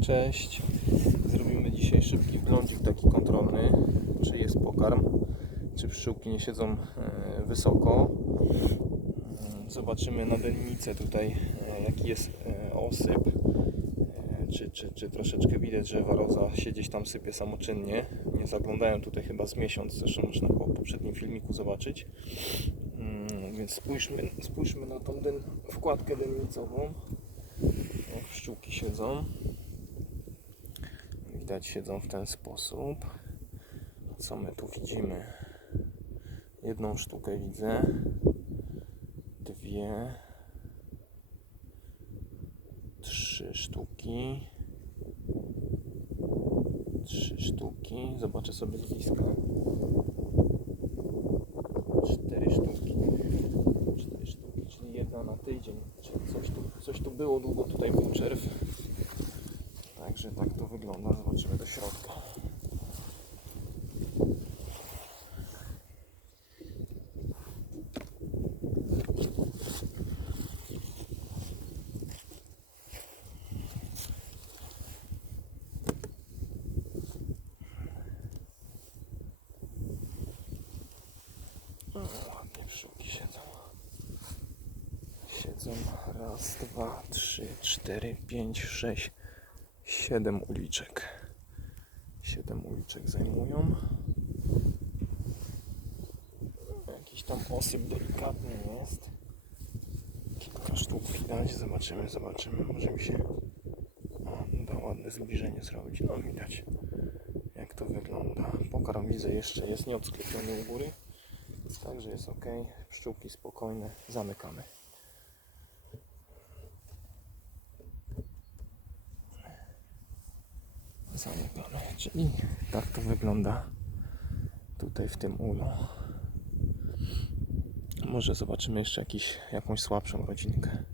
Cześć. Zrobimy dzisiaj szybki wglądzik taki kontrolny, czy jest pokarm, czy pszczółki nie siedzą e, wysoko. Mm, Zobaczymy na dennicę tutaj, e, jaki jest e, osyp. Czy, czy, czy troszeczkę widać, że waroza się gdzieś tam sypie samoczynnie. Nie zaglądają tutaj chyba z miesiąc, zresztą można po poprzednim filmiku zobaczyć. Mm, Więc spójrzmy, spójrzmy na tą den, wkładkę dennicową. Jak pszczółki siedzą. Widać siedzą w ten sposób. Co my tu widzimy? Jedną sztukę widzę. Dwie. Trzy sztuki. Trzy sztuki. Zobaczę sobie z bliska. Cztery sztuki. Cztery sztuki, czyli jedna na tydzień. Czyli coś tu, coś tu było, długo tutaj był czerw. Także tak to wygląda. Zobaczymy do środka. O, ładnie siedzą. Siedzą raz, dwa, trzy, cztery, pięć, sześć, siedem uliczek. Siedem uliczek zajmują. Jakiś tam osyp delikatny jest. Kilka sztuk widać. Zobaczymy, zobaczymy. Może mi się uda ładne zbliżenie zrobić. No widać jak to wygląda. Pokarm widzę jeszcze jest nieodsklepiony u góry. Także jest ok. Pszczółki spokojne. Zamykamy. Zamykamy. Czyli tak to wygląda tutaj w tym ulu. Może zobaczymy jeszcze jakiś, jakąś słabszą rodzinkę.